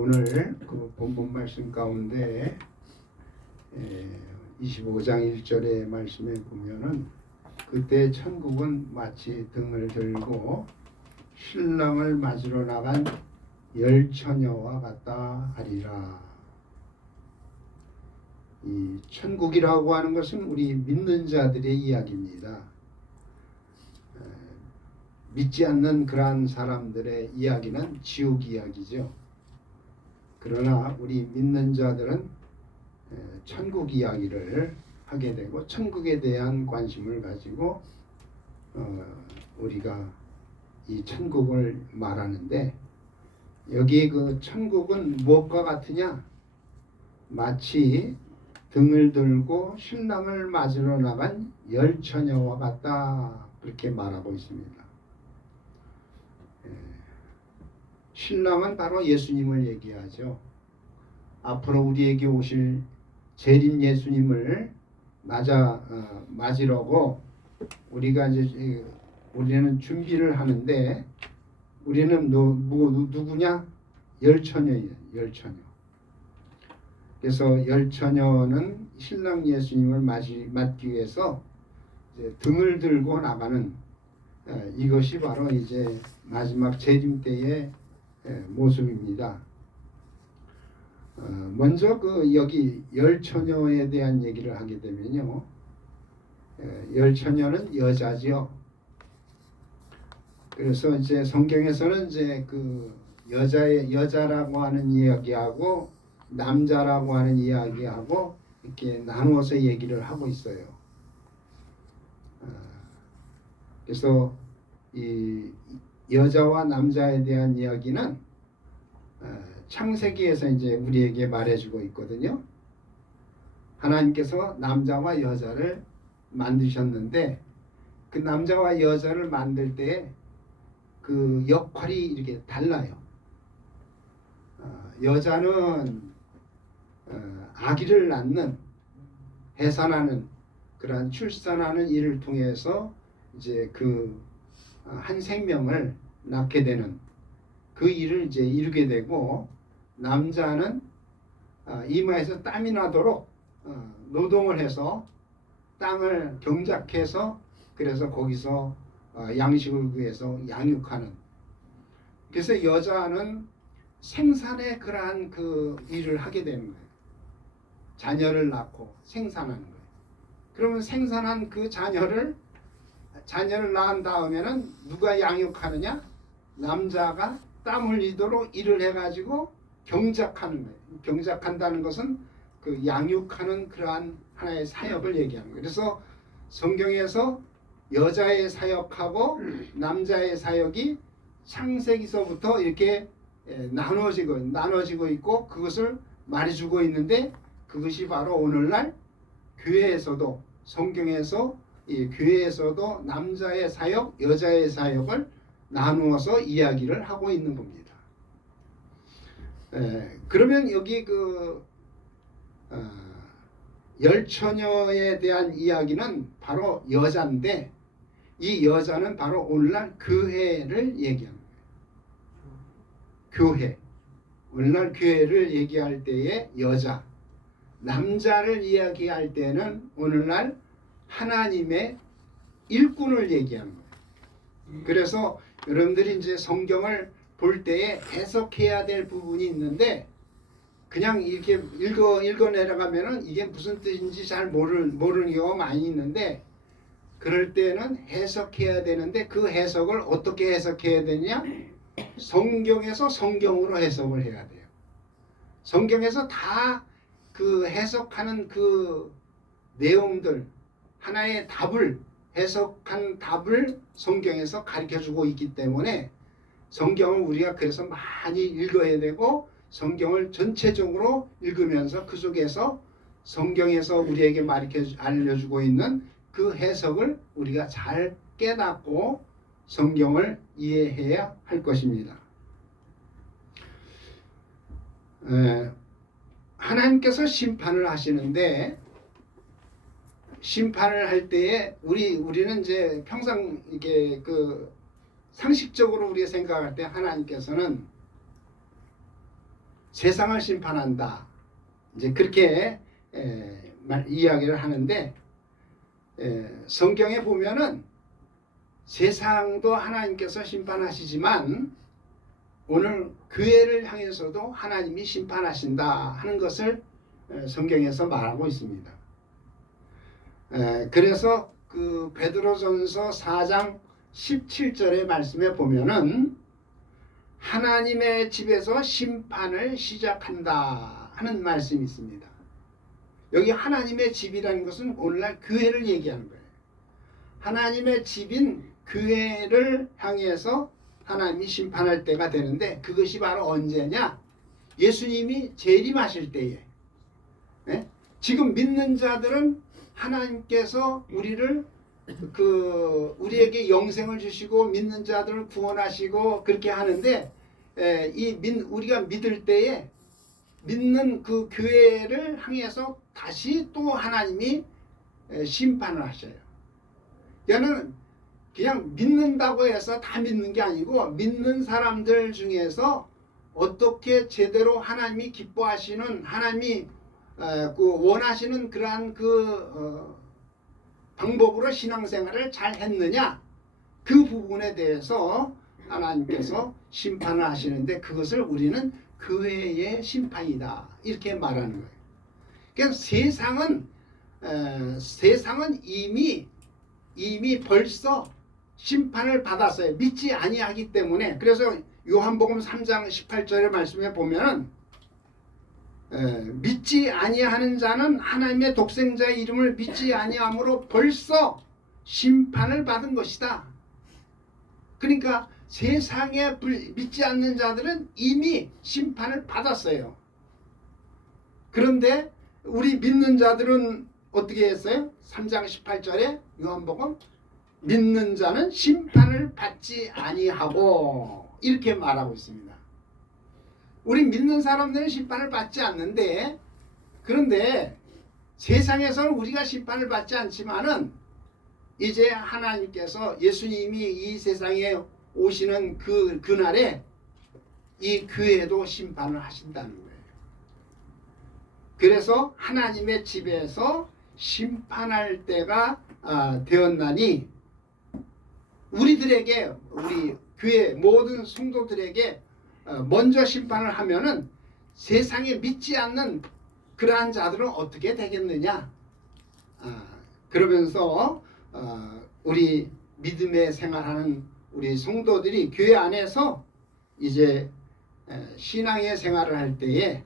오늘 그 본문 말씀 가운데 25장 1절의 말씀에 보면은 그때 천국은 마치 등을 들고 신랑을 맞으러 나간 열 처녀와 같다 하리라. 이 천국이라고 하는 것은 우리 믿는 자들의 이야기입니다. 믿지 않는 그러한 사람들의 이야기는 지옥 이야기죠. 그러나 우리 믿는 자들은 천국 이야기를 하게 되고 천국에 대한 관심을 가지고 우리가 이 천국을 말하는데, 여기 그 천국은 무엇과 같으냐? 마치 등을 들고 신랑을 맞으러 나간 열 처녀와 같다, 그렇게 말하고 있습니다. 신랑은 바로 예수님을 얘기하죠. 앞으로 우리에게 오실 재림 예수님을 맞으려고 우리가 이제 우리는 준비를 하는데, 우리는 누구냐? 열 처녀예요. 열 처녀. 그래서 열 처녀는 신랑 예수님을 맞기 위해서 이제 등을 들고 나가는, 이것이 바로 이제 마지막 재림 때의 모습입니다. 먼저 여기 열 처녀에 대한 얘기를 하게 되면요, 열 처녀는 여자죠. 그래서 이제 성경에서는 이제 그 여자라고 하는 이야기하고 남자라고 하는 이야기하고 이렇게 나누어서 얘기를 하고 있어요. 그래서 이 여자와 남자에 대한 이야기는 창세기에서 이제 우리에게 말해주고 있거든요. 하나님께서 남자와 여자를 만드셨는데, 그 남자와 여자를 만들 때 그 역할이 이렇게 달라요. 여자는 아기를 낳는, 해산하는, 그러한 출산하는 일을 통해서 이제 그 한 생명을 낳게 되는 그 일을 이제 이루게 되고, 남자는 이마에서 땀이 나도록 노동을 해서 땅을 경작해서, 그래서 거기서 양식을 구해서 양육하는. 그래서 여자는 생산의 그러한 그 일을 하게 되는 거예요. 자녀를 낳고 생산하는 거예요. 그러면 생산한 그 자녀를 낳은 다음에는 누가 양육하느냐? 남자가 땀 흘리도록 일을 해가지고 경작하는 거예요. 경작한다는 것은 그 양육하는 그러한 하나의 사역을 얘기하는 거예요. 그래서 성경에서 여자의 사역하고 남자의 사역이 창세기서부터 이렇게 나눠지고 있고, 그것을 말해주고 있는데, 그것이 바로 오늘날 교회에서도, 성경에서 이 교회에서도 남자의 사역, 여자의 사역을 나누어서 이야기를 하고 있는 겁니다. 그러면 여기 열 처녀에 대한 이야기는 바로 여자인데, 이 여자는 바로 오늘날 교회를 얘기하는 거예요. 교회. 오늘날 교회를 얘기할 때의 여자. 남자를 이야기할 때는 오늘날 하나님의 일꾼을 얘기하는 거예요. 그래서 여러분들이 이제 성경을 볼 때에 해석해야 될 부분이 있는데, 그냥 이렇게 읽어 내려가면은 이게 무슨 뜻인지 잘 모르는 경우가 많이 있는데, 그럴 때는 해석해야 되는데, 그 해석을 어떻게 해석해야 되냐? 성경에서 성경으로 해석을 해야 돼요. 성경에서 다 그 해석하는 그 내용들, 하나의 해석한 답을 성경에서 가르쳐주고 있기 때문에, 성경을 우리가 그래서 많이 읽어야 되고, 성경을 전체적으로 읽으면서 그 속에서 성경에서 우리에게 알려주고 있는 그 해석을 우리가 잘 깨닫고 성경을 이해해야 할 것입니다. 하나님께서 심판을 하시는데, 심판을 할 때에 우리는 이제 평상 이게 상식적으로 우리가 생각할 때 하나님께서는 세상을 심판한다. 이제 그렇게 이야기를 하는데, 성경에 보면은 세상도 하나님께서 심판하시지만 오늘 교회를 향해서도 하나님이 심판하신다 하는 것을 성경에서 말하고 있습니다. 그래서 그 베드로전서 4장 17절의 말씀에 보면은 하나님의 집에서 심판을 시작한다 하는 말씀이 있습니다. 여기 하나님의 집이라는 것은 오늘날 교회를 얘기하는 거예요. 하나님의 집인 교회를 향해서 하나님이 심판할 때가 되는데, 그것이 바로 언제냐? 예수님이 재림하실 때에. 지금 믿는 자들은 하나님께서 우리에게 영생을 주시고 믿는 자들을 구원하시고 그렇게 하는데, 우리가 믿을 때에 믿는 그 교회를 향해서 다시 또 하나님이 심판을 하셔요. 얘는 그냥 믿는다고 해서 다 믿는 게 아니고, 믿는 사람들 중에서 어떻게 제대로 하나님이 기뻐하시는, 하나님이 원하시는 그러한 방법으로 신앙생활을 잘 했느냐, 그 부분에 대해서 하나님께서 심판을 하시는데, 그것을 우리는 교회의 심판이다 이렇게 말하는 거예요. 그러니까 세상은 이미 벌써 심판을 받았어요. 믿지 아니하기 때문에. 그래서 요한복음 3장 18절의 말씀에 보면은 믿지 아니하는 자는 하나님의 독생자의 이름을 믿지 아니함으로 벌써 심판을 받은 것이다. 그러니까 세상에 믿지 않는 자들은 이미 심판을 받았어요. 그런데 우리 믿는 자들은 어떻게 했어요? 3장 18절에 요한복음, 믿는 자는 심판을 받지 아니하고 이렇게 말하고 있습니다. 우리 믿는 사람들은 심판을 받지 않는데, 그런데 세상에서는 우리가 심판을 받지 않지만은 이제 하나님께서 예수님이 이 세상에 오시는 그날에 이 교회도 심판을 하신다는 거예요. 그래서 하나님의 집에서 심판할 때가 되었나니, 우리 교회 모든 성도들에게 먼저 심판을 하면은 세상에 믿지 않는 그러한 자들은 어떻게 되겠느냐? 그러면서 우리 믿음의 생활하는 우리 성도들이 교회 안에서 이제 신앙의 생활을 할 때에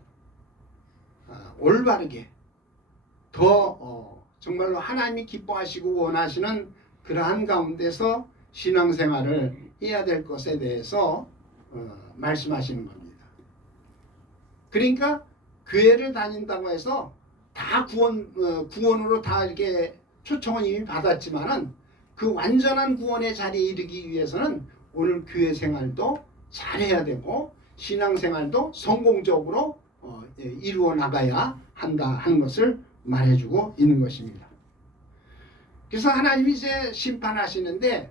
올바르게 더 정말로 하나님이 기뻐하시고 원하시는 그러한 가운데서 신앙생활을 해야 될 것에 대해서 말씀하시는 겁니다. 그러니까 교회를 다닌다고 해서 다 구원으로 다 이렇게 초청은 이미 받았지만은 그 완전한 구원의 자리에 이르기 위해서는 오늘 교회 생활도 잘해야 되고 신앙생활도 성공적으로 이루어 나가야 한다 하는 것을 말해주고 있는 것입니다. 그래서 하나님이 이제 심판하시는데,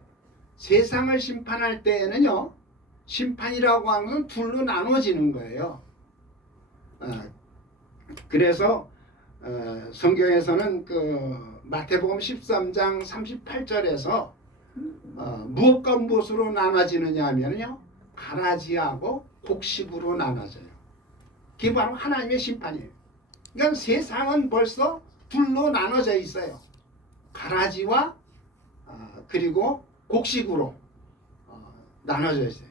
세상을 심판할 때에는요, 심판이라고 하는 건 둘로 나눠지는 거예요. 그래서 성경에서는 그 마태복음 13장 38절에서 무엇과 무엇으로 나눠지느냐 하면요, 가라지하고 곡식으로 나눠져요. 그게 바로 하나님의 심판이에요. 그러니까 세상은 벌써 둘로 나눠져 있어요. 가라지와 그리고 곡식으로 나눠져 있어요.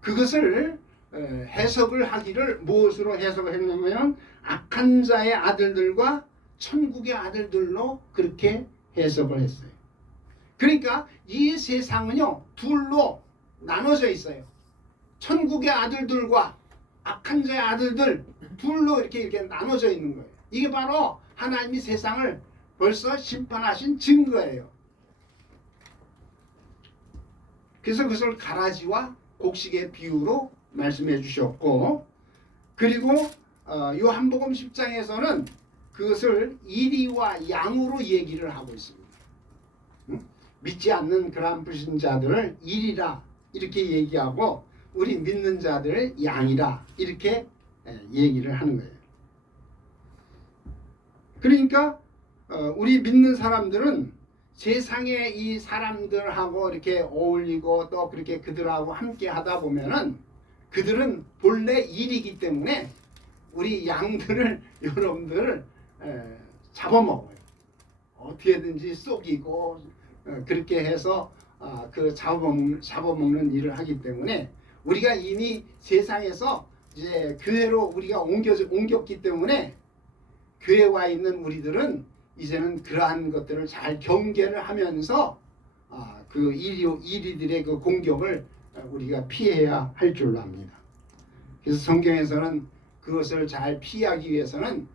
그것을 해석을 하기를 무엇으로 해석을 했냐면 악한 자의 아들들과 천국의 아들들로 그렇게 해석을 했어요. 그러니까 이 세상은요 둘로 나눠져 있어요. 천국의 아들들과 악한 자의 아들들 둘로 이렇게 나눠져 있는 거예요. 이게 바로 하나님이 세상을 벌써 심판하신 증거예요. 그래서 그것을 가라지와 곡식의 비유로 말씀해 주셨고, 그리고 요한복음 10장에서는 그것을 이리와 양으로 얘기를 하고 있습니다. 믿지 않는 그러한 불신자들을 이리라 이렇게 얘기하고, 우리 믿는 자들을 양이라 이렇게 얘기를 하는 거예요. 그러니까 우리 믿는 사람들은 세상의 이 사람들하고 이렇게 어울리고 또 그렇게 그들하고 함께 하다 보면은 그들은 본래 일이기 때문에 우리 양들을 여러분들을 잡아먹어요. 어떻게든지 속이고 그렇게 해서 그 잡아먹는 일을 하기 때문에 우리가 이미 세상에서 이제 교회로 우리가 옮겼기 때문에 교회에 와 있는 우리들은 이제는 그러한 것들을 잘 경계를 하면서 그 이리들의 그 공격을 우리가 피해야 할 줄로 압니다. 그래서 성경에서는 그것을 잘 피하기 위해서는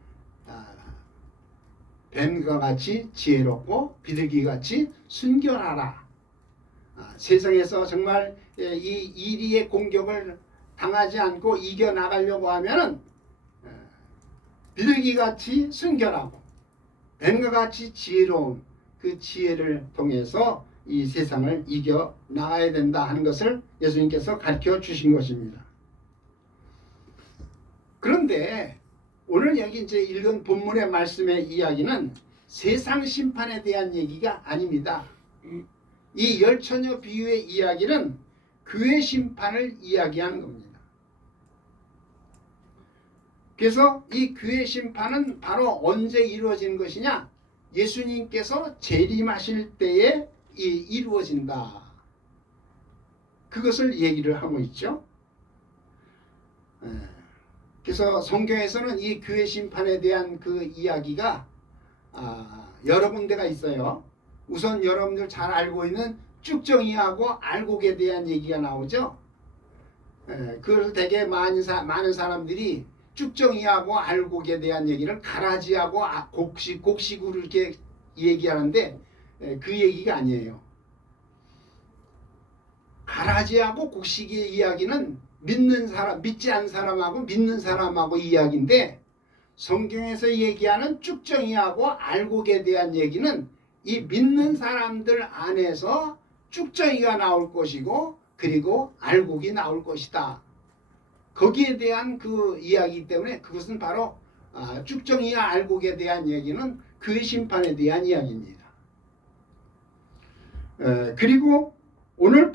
뱀과 같이 지혜롭고 비둘기 같이 순결하라. 세상에서 정말 이 이리의 공격을 당하지 않고 이겨나가려고 하면은 비둘기 같이 순결하고 뱀과 같이 지혜로운 그 지혜를 통해서 이 세상을 이겨 나가야 된다 하는 것을 예수님께서 가르쳐 주신 것입니다. 그런데 오늘 여기 이제 읽은 본문의 말씀의 이야기는 세상 심판에 대한 얘기가 아닙니다. 이 열처녀 비유의 이야기는 교회 심판을 이야기하는 겁니다. 그래서 이 교회 심판은 바로 언제 이루어지는 것이냐? 예수님께서 재림하실 때에 이루어진다. 그것을 얘기를 하고 있죠. 그래서 성경에서는 이 교회 심판에 대한 그 이야기가 여러 군데가 있어요. 우선 여러분들 잘 알고 있는 쭉정이하고 알곡에 대한 얘기가 나오죠. 그걸 되게 많은 사람들이 쭉정이하고 알곡에 대한 얘기를 가라지하고 곡식으로 이렇게 얘기하는데 그 얘기가 아니에요. 가라지하고 곡식의 이야기는 믿는 사람, 믿지 않은 사람하고 믿는 사람하고 이야기인데 성경에서 얘기하는 쭉정이하고 알곡에 대한 얘기는 이 믿는 사람들 안에서 쭉정이가 나올 것이고 그리고 알곡이 나올 것이다. 거기에 대한 그 이야기 때문에 그것은 바로 쭉정이와 알곡에 대한 얘기는 교회 심판에 대한 이야기입니다. 그리고 오늘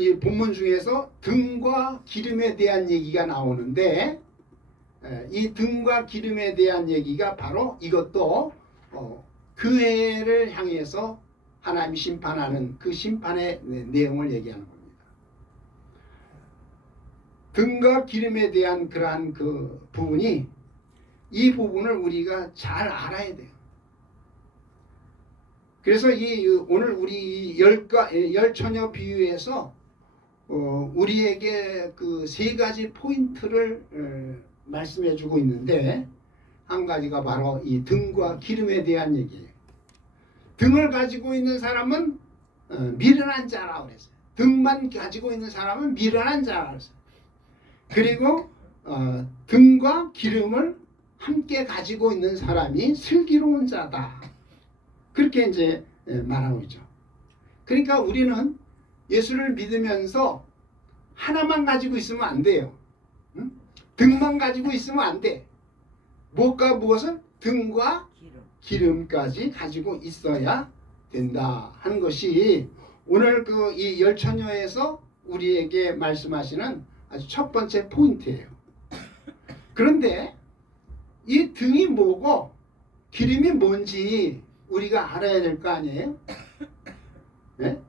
이 본문 중에서 등과 기름에 대한 얘기가 나오는데 이 등과 기름에 대한 얘기가 바로 이것도 교회를 향해서 하나님이 심판하는 그 심판의 내용을 얘기하는 겁니다. 등과 기름에 대한 그러한 그 부분이 이 부분을 우리가 잘 알아야 돼요. 그래서 오늘 우리 열처녀 비유에서 우리에게 그 세 가지 포인트를 말씀해주고 있는데 한 가지가 바로 이 등과 기름에 대한 얘기예요. 등을 가지고 있는 사람은 미련한 자라고 그랬어요. 등만 가지고 있는 사람은 미련한 자라고 그랬어요. 그리고 등과 기름을 함께 가지고 있는 사람이 슬기로운 자다. 그렇게 이제 말하고 있죠. 그러니까 우리는 예수를 믿으면서 하나만 가지고 있으면 안 돼요. 응? 등만 가지고 있으면 안 돼. 무엇을? 등과 기름까지 가지고 있어야 된다 하는 것이 오늘 그 이 열처녀에서 우리에게 말씀하시는 아주 첫 번째 포인트예요. 그런데 이 등이 뭐고 기름이 뭔지 우리가 알아야 될 거 아니에요? 네?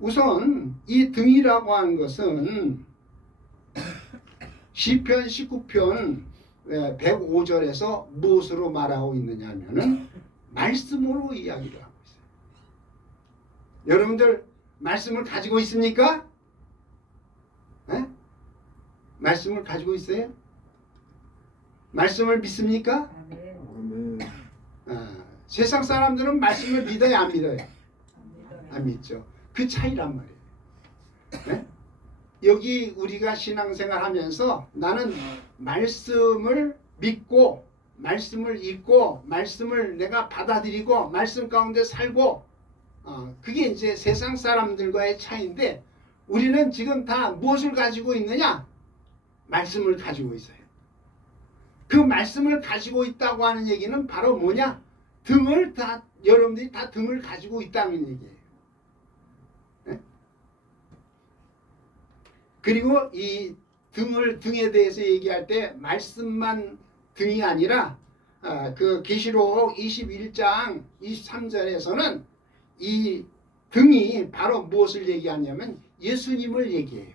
우선 이 등이라고 하는 것은 시편 19편 105절에서 무엇으로 말하고 있느냐 하면은 말씀으로 이야기를 하고 있어요. 여러분들 말씀을 가지고 있습니까? 네? 말씀을 가지고 있어요? 말씀을 믿습니까? 세상 사람들은 말씀을 믿어요, 안 믿어요? 안 믿죠. 그 차이란 말이에요. 네? 여기 우리가 신앙생활 하면서 나는 말씀을 믿고 말씀을 읽고 말씀을 내가 받아들이고 말씀 가운데 살고 그게 이제 세상 사람들과의 차이인데 우리는 지금 다 무엇을 가지고 있느냐? 말씀을 가지고 있어요. 그 말씀을 가지고 있다고 하는 얘기는 바로 뭐냐? 여러분들이 다 등을 가지고 있다는 얘기예요. 네? 그리고 이 등에 대해서 얘기할 때 말씀만 등이 아니라 그 계시록 21장 23절에서는 이 등이 바로 무엇을 얘기하냐면 예수님을 얘기해요.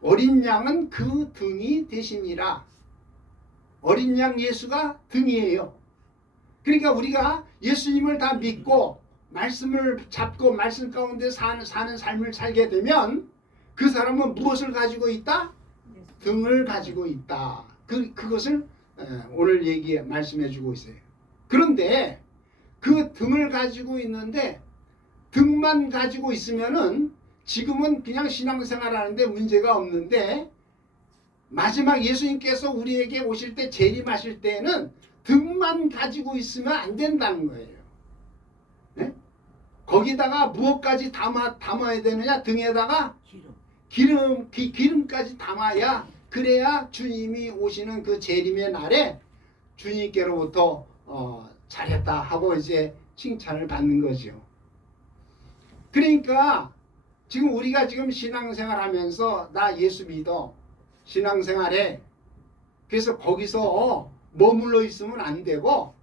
어린 양은 그 등이 되심이라. 어린 양 예수가 등이에요. 그러니까 우리가 예수님을 다 믿고 말씀을 잡고 말씀 가운데 사는 삶을 살게 되면 그 사람은 무엇을 가지고 있다? 등을 가지고 있다. 그것을 오늘 말씀해 주고 있어요. 그런데 그 등을 가지고 있는데 등만 가지고 있으면은 지금은 그냥 신앙생활 하는데 문제가 없는데 마지막 예수님께서 우리에게 오실 때 재림하실 때는 등만 가지고 있으면 안 된다는 거예요. 네? 거기다가 무엇까지 담아야 되느냐? 등에다가 기름까지 담아야 그래야 주님이 오시는 그 재림의 날에 주님께로부터 잘했다 하고 이제 칭찬을 받는 거죠. 그러니까 지금 우리가 지금 신앙생활 하면서 나 예수 믿어 신앙생활해. 그래서 거기서 머물러 있으면 안 되고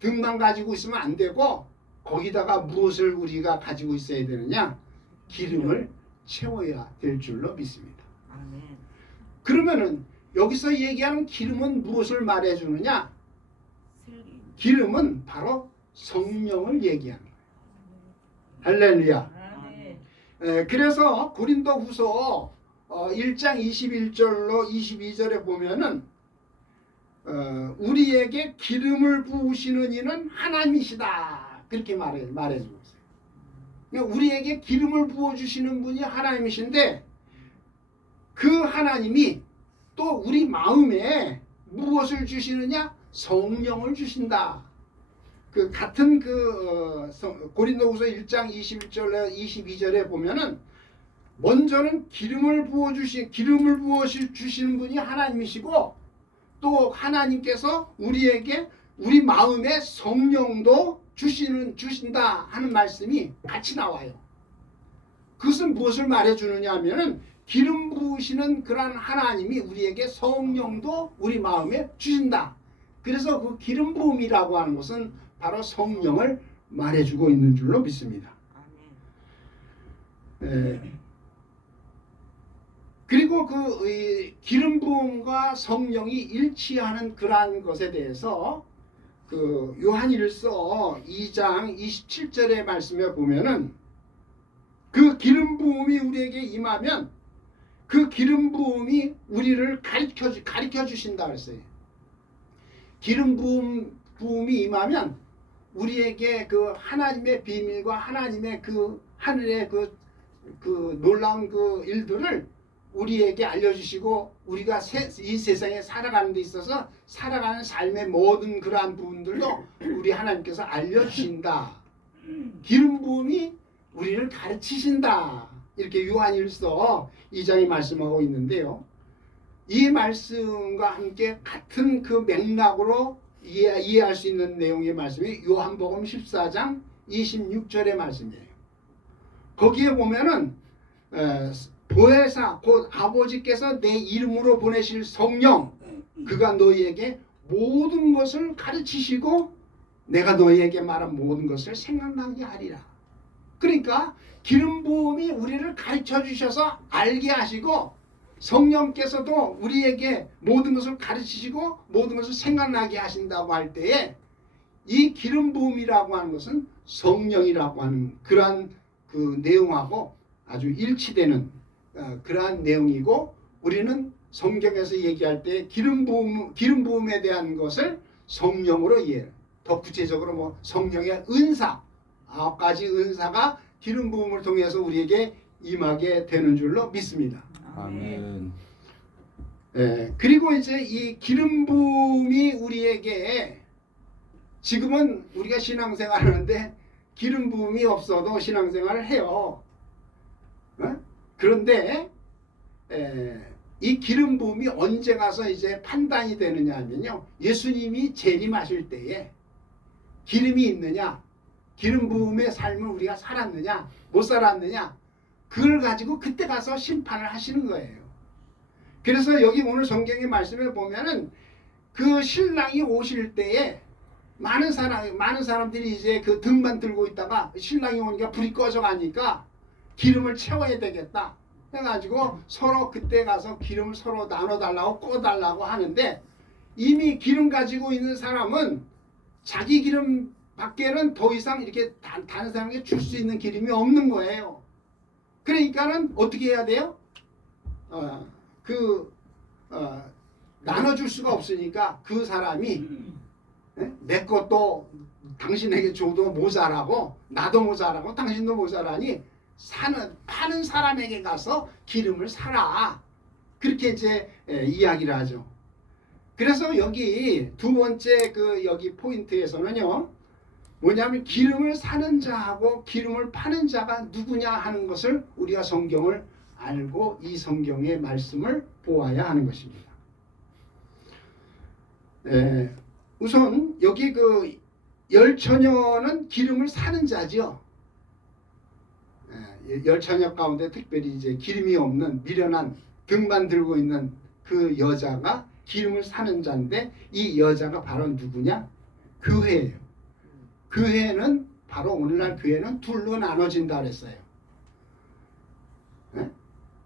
등만 가지고 있으면 안 되고 거기다가 무엇을 우리가 가지고 있어야 되느냐? 기름을 채워야 될 줄로 믿습니다. 아멘. 그러면은 여기서 얘기하는 기름은 무엇을 말해주느냐? 기름은 바로 성령을 얘기하는 거예요. 할렐루야. 그래서 고린도후서 1장 21절로 22절에 보면은 우리에게 기름을 부으시는 이는 하나님이시다. 그렇게 말해주고 있어요. 그러니까 우리에게 기름을 부어주시는 분이 하나님이신데 그 하나님이 또 우리 마음에 무엇을 주시느냐? 성령을 주신다. 그 같은 고린도후서 1장 21절에 22절에 보면은 먼저는 기름을 부어 주시는 분이 하나님이시고 또 하나님께서 우리에게 우리 마음에 성령도 주신다 하는 말씀이 같이 나와요. 그것은 무엇을 말해 주느냐 하면은 기름 부으시는 그러한 하나님이 우리에게 성령도 우리 마음에 주신다. 그래서 그 기름 부음이라고 하는 것은 바로 성령을 말해주고 있는 줄로 믿습니다. 그리고 그 기름 부음과 성령이 일치하는 그러한 것에 대해서 그 요한일서 2장 27절의 말씀에 보면은 그 기름 부음이 우리에게 임하면 그 기름 부음이 우리를 가르쳐 주신다 그랬어요. 기름 부음이 임하면 우리에게 그 하나님의 비밀과 하나님의 그 하늘의 그 놀라운 그 일들을 우리에게 알려주시고 우리가 이 세상에 살아가는 데 있어서 살아가는 삶의 모든 그러한 부분들도 우리 하나님께서 알려주신다. 기름 부음이 우리를 가르치신다. 이렇게 요한일서 2장이 말씀하고 있는데요. 이 말씀과 함께 같은 그 맥락으로 이해할 수 있는 내용의 말씀이 요한복음 14장 26절의 말씀이에요. 거기에 보면은 보혜사 곧 아버지께서 내 이름으로 보내실 성령 그가 너희에게 모든 것을 가르치시고 내가 너희에게 말한 모든 것을 생각나게 하리라. 그러니까 기름 부음이 우리를 가르쳐 주셔서 알게 하시고 성령께서도 우리에게 모든 것을 가르치시고 모든 것을 생각나게 하신다고 할 때에 이 기름 부음이라고 하는 것은 성령이라고 하는 그러한 그 내용하고 아주 일치되는 그러한 내용이고 우리는 성경에서 얘기할 때 기름 부음에 대한 것을 성령으로 이해해요. 더 구체적으로 뭐 성령의 은사 9가지 은사가 기름 부음을 통해서 우리에게 임하게 되는 줄로 믿습니다. 아멘. 그리고 이제 이 기름 부음이 우리에게 지금은 우리가 신앙생활 하는데 기름 부음이 없어도 신앙생활을 해요. 그런데 이 기름 부음이 언제 가서 이제 판단이 되느냐 하면요, 예수님이 재림하실 때에 기름이 있느냐, 기름 부음의 삶을 우리가 살았느냐 못 살았느냐, 그걸 가지고 그때 가서 심판을 하시는 거예요. 그래서 여기 오늘 성경의 말씀에 보면은 그 신랑이 오실 때에 많은 사람들이 이제 그 등만 들고 있다가 신랑이 오니까 불이 꺼져 가니까 기름을 채워야 되겠다 해가지고 서로 그때 가서 기름을 서로 나눠달라고 꺼달라고 하는데, 이미 기름 가지고 있는 사람은 자기 기름 밖에는 더 이상 이렇게 다른 사람에게 줄 수 있는 기름이 없는 거예요. 그러니까는 어떻게 해야 돼요? 나눠줄 수가 없으니까 그 사람이 내 것도 당신에게 줘도 모자라고, 나도 모자라고, 당신도 모자라니 파는 사람에게 가서 기름을 사라, 그렇게 이제 이야기를 하죠. 그래서 여기 두 번째 그 여기 포인트에서는요, 뭐냐면 기름을 사는 자하고 기름을 파는 자가 누구냐 하는 것을 우리가 성경을 알고 이 성경의 말씀을 보아야 하는 것입니다. 우선 여기 그 열처녀는 기름을 사는 자죠. 열처녀 가운데 특별히 이제 기름이 없는 미련한 등만 들고 있는 그 여자가 기름을 사는 자인데, 이 여자가 바로 누구냐? 교회예요. 교회는 바로 오늘날 교회는 둘로 나눠진다 그랬어요.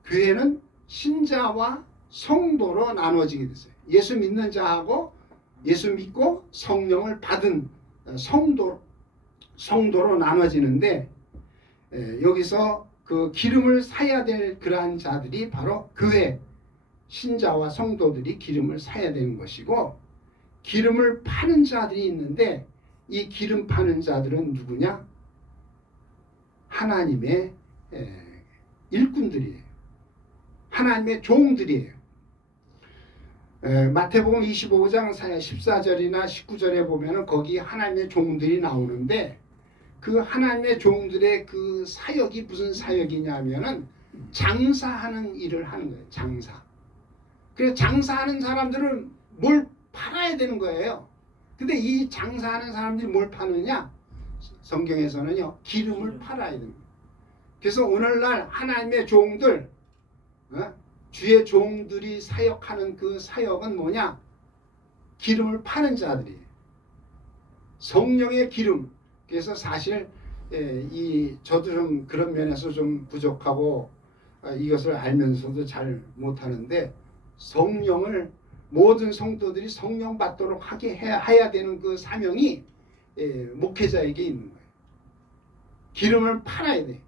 교회는 신자와 성도로 나눠지게 됐어요. 예수 믿는 자하고 예수 믿고 성령을 받은 성도로 나눠지는데, 여기서 그 기름을 사야 될 그러한 자들이 바로 교회 신자와 성도들이 기름을 사야 되는 것이고, 기름을 파는 자들이 있는데 이 기름 파는 자들은 누구냐? 하나님의 일꾼들이에요. 하나님의 종들이에요. 마태복음 25장 14절이나 19절에 보면은 거기 하나님의 종들이 나오는데, 그 하나님의 종들의 그 사역이 무슨 사역이냐면은 장사하는 일을 하는 거예요. 장사. 그래서 장사하는 사람들은 뭘 팔아야 되는 거예요. 근데 이 장사하는 사람들이 뭘 파느냐? 성경에서는요, 기름을 팔아야 됩니다. 그래서 오늘날 하나님의 종들, 주의 종들이 사역하는 그 사역은 뭐냐? 기름을 파는 자들이에요. 성령의 기름. 그래서 사실 저도 좀 그런 면에서 좀 부족하고 이것을 알면서도 잘 못하는데, 성령을 모든 성도들이 성령 받도록 하게 해야 되는 그 사명이 목회자에게 있는 거예요. 기름을 팔아야 돼.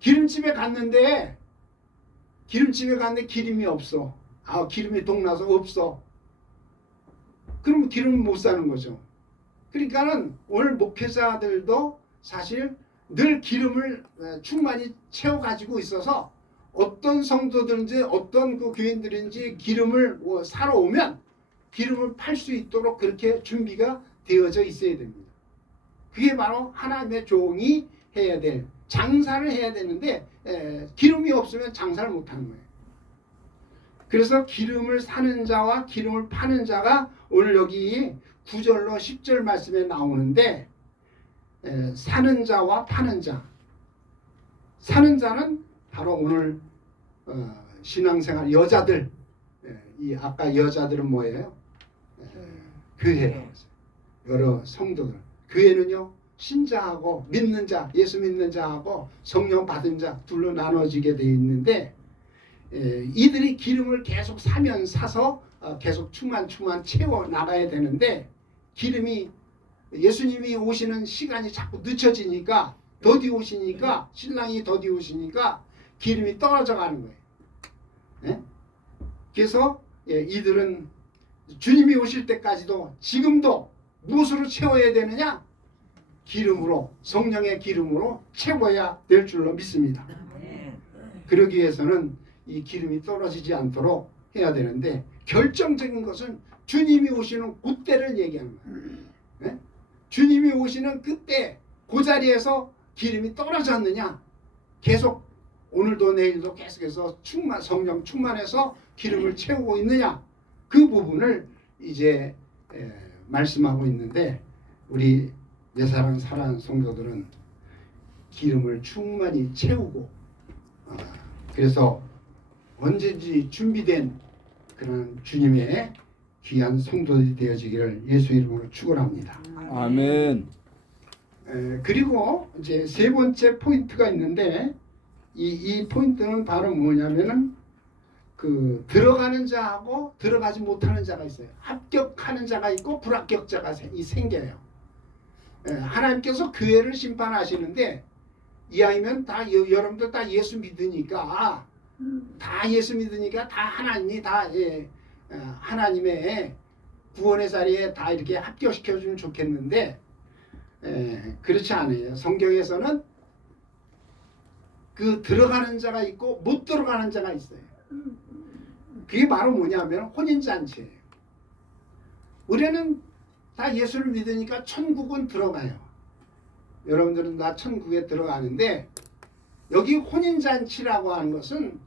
기름집에 갔는데 기름이 없어. 기름이 동나서 없어. 그러면 기름을 못 사는 거죠. 그러니까는 오늘 목회자들도 사실 늘 기름을 충만히 채워 가지고 있어서 어떤 성도든지 어떤 그 교인들인지 기름을 사러 오면 기름을 팔 수 있도록 그렇게 준비가 되어져 있어야 됩니다. 그게 바로 하나님의 종이 해야 될, 장사를 해야 되는데 기름이 없으면 장사를 못하는 거예요. 그래서 기름을 사는 자와 기름을 파는 자가 오늘 여기 9절로 10절 말씀에 나오는데, 사는 자와 파는 자. 사는 자는 바로 오늘 신앙생활 여자들, 이 아까 여자들은 뭐예요? 교회라고 했어요. 여러 성도들. 교회는요, 신자하고 믿는 자, 예수 믿는 자하고 성령 받은 자 둘로 나눠지게 되어 있는데, 이들이 기름을 계속 사서 계속 충만 채워 나가야 되는데, 기름이 예수님이 오시는 시간이 자꾸 늦춰지니까, 더디 오시니까, 신랑이 더디 오시니까 기름이 떨어져 가는 거예요. 그래서 이들은 주님이 오실 때까지도 지금도 무엇으로 채워야 되느냐? 기름으로, 성령의 기름으로 채워야 될 줄로 믿습니다. 그러기 위해서는 이 기름이 떨어지지 않도록 해야 되는데, 결정적인 것은 주님이 오시는 그때를 얘기하는 거예요. 주님이 오시는 그때 그 자리에서 기름이 떨어졌느냐, 계속 오늘도 내일도 계속해서 성령 충만해서 기름을 채우고 있느냐, 그 부분을 이제 말씀하고 있는데, 우리 내사랑 사랑하는 성도들은 기름을 충만히 채우고 그래서 언제든지 준비된 그런 주님의 귀한 성도들이 되어지기를 예수 이름으로 축원합니다. 아멘. 그리고 이제 세 번째 포인트가 있는데, 이 포인트는 바로 뭐냐면은 그 들어가는 자하고 들어가지 못하는 자가 있어요. 합격하는 자가 있고 불합격자가 생겨요. 하나님께서 교회를 심판하시는데, 이왕이면 다 여러분들 다 예수 믿으니까 다 하나님이 다 하나님의 구원의 자리에 다 이렇게 합격시켜 주면 좋겠는데, 그렇지 않아요. 성경에서는 그 들어가는 자가 있고 못 들어가는 자가 있어요. 그게 바로 뭐냐면 혼인잔치예요. 우리는 다 예수를 믿으니까 천국은 들어가요. 여러분들은 다 천국에 들어가는데, 여기 혼인잔치라고 하는 것은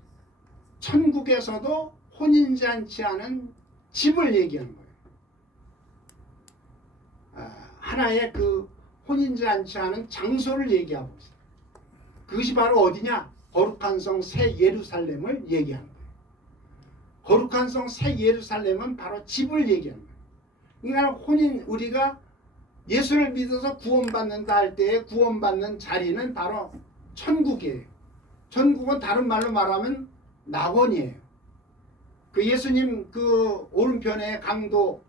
천국에서도 혼인잔치하는 집을 얘기하는 거예요. 하나의 그 혼인잔치하는 장소를 얘기하고 있어요. 그것이 바로 어디냐? 거룩한 성 새 예루살렘을 얘기하는 거예요. 거룩한 성 새 예루살렘은 바로 집을 얘기하는 거예요. 그러니까 우리가 예수를 믿어서 구원받는다 할 때에 구원받는 자리는 바로 천국이에요. 천국은 다른 말로 말하면 낙원이에요. 그 예수님 그 오른편에 강도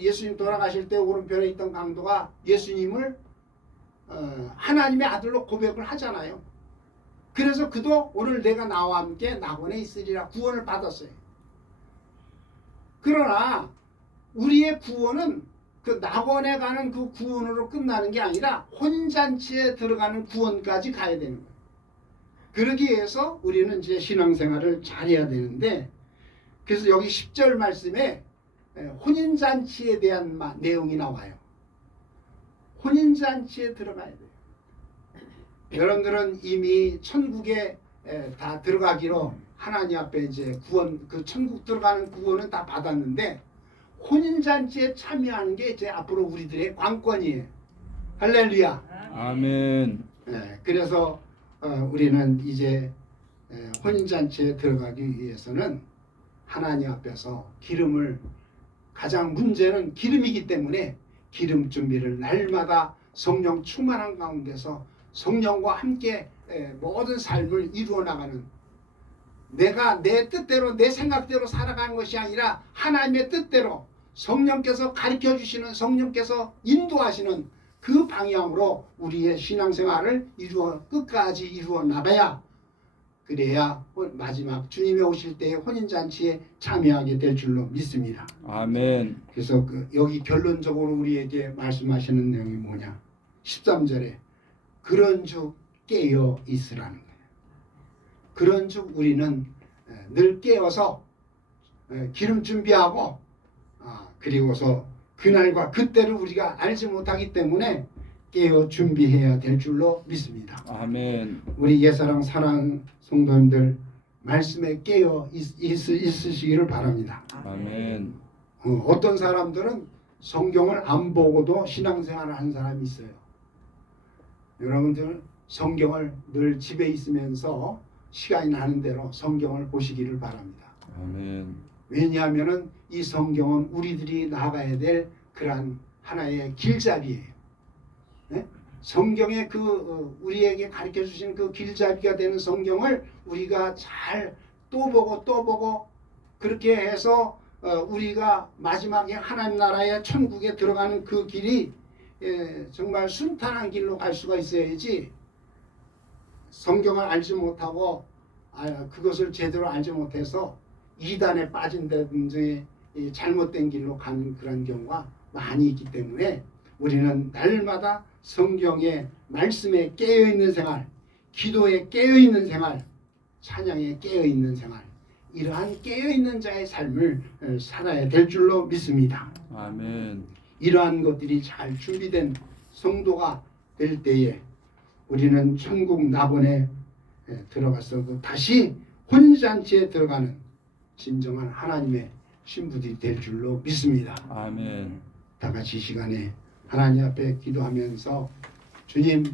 예수님 돌아가실 때 오른편에 있던 강도가 예수님을 하나님의 아들로 고백을 하잖아요. 그래서 그도 오늘 내가 나와 함께 낙원에 있으리라 구원을 받았어요. 그러나 우리의 구원은 그 낙원에 가는 그 구원으로 끝나는 게 아니라 혼인잔치에 들어가는 구원까지 가야 되는 거예요. 그러기 위해서 우리는 이제 신앙생활을 잘해야 되는데, 그래서 여기 10절 말씀에 혼인잔치에 대한 내용이 나와요. 혼인잔치에 들어가야 돼요. 여러분들은 이미 천국에 다 들어가기로 하나님 앞에 이제 구원, 그 천국 들어가는 구원은 다 받았는데, 혼인잔치에 참여하는 게 이제 앞으로 우리들의 관건이에요. 할렐루야. 아멘. 그래서 우리는 이제 혼인잔치에 들어가기 위해서는 하나님 앞에서 기름을, 가장 문제는 기름이기 때문에 기름 준비를 날마다 성령 충만한 가운데서 성령과 함께 모든 삶을 이루어 나가는, 내가 내 뜻대로 내 생각대로 살아가는 것이 아니라 하나님의 뜻대로 성령께서 가르쳐 주시는, 성령께서 인도하시는 그 방향으로 우리의 신앙생활을 끝까지 이루어 나가야, 그래야 마지막 주님이 오실 때의 혼인잔치에 참여하게 될 줄로 믿습니다. 아멘. 그래서 여기 결론적으로 우리에게 말씀하시는 내용이 뭐냐? 13절에 그런즉 깨어 있으라는 거예요. 그런즉 우리는 늘 깨어서 기름 준비하고, 그리고서 그날과 그때를 우리가 알지 못하기 때문에 깨어 준비해야 될 줄로 믿습니다. 아멘. 우리 옛사랑 사랑 성도님들 말씀에 깨어 있으시기를 바랍니다. 아멘. 어떤 사람들은 성경을 안 보고도 신앙생활을 하는 사람이 있어요. 여러분들 성경을 늘 집에 있으면서 시간이 나는 대로 성경을 보시기를 바랍니다. 아멘. 왜냐하면은 이 성경은 우리들이 나가야 될 그러한 하나의 길잡이에요. 네? 성경의 우리에게 가르쳐 주신 그 길잡이가 되는 성경을 우리가 잘 또 보고 그렇게 해서 우리가 마지막에 하나님 나라의 천국에 들어가는 그 길이 정말 순탄한 길로 갈 수가 있어야지, 성경을 알지 못하고 그것을 제대로 알지 못해서 이단에 빠진다든지 잘못된 길로 가는 그런 경우가 많이 있기 때문에 우리는 날마다 성경의 말씀에 깨어있는 생활, 기도에 깨어있는 생활, 찬양에 깨어있는 생활, 이러한 깨어있는 자의 삶을 살아야 될 줄로 믿습니다. 아멘. 이러한 것들이 잘 준비된 성도가 될 때에 우리는 천국 낙원에 들어가서 다시 혼인잔치에 들어가는 진정한 하나님의 신부들이 될 줄로 믿습니다. 아멘. 다 같이 이 시간에 하나님 앞에 기도하면서 주님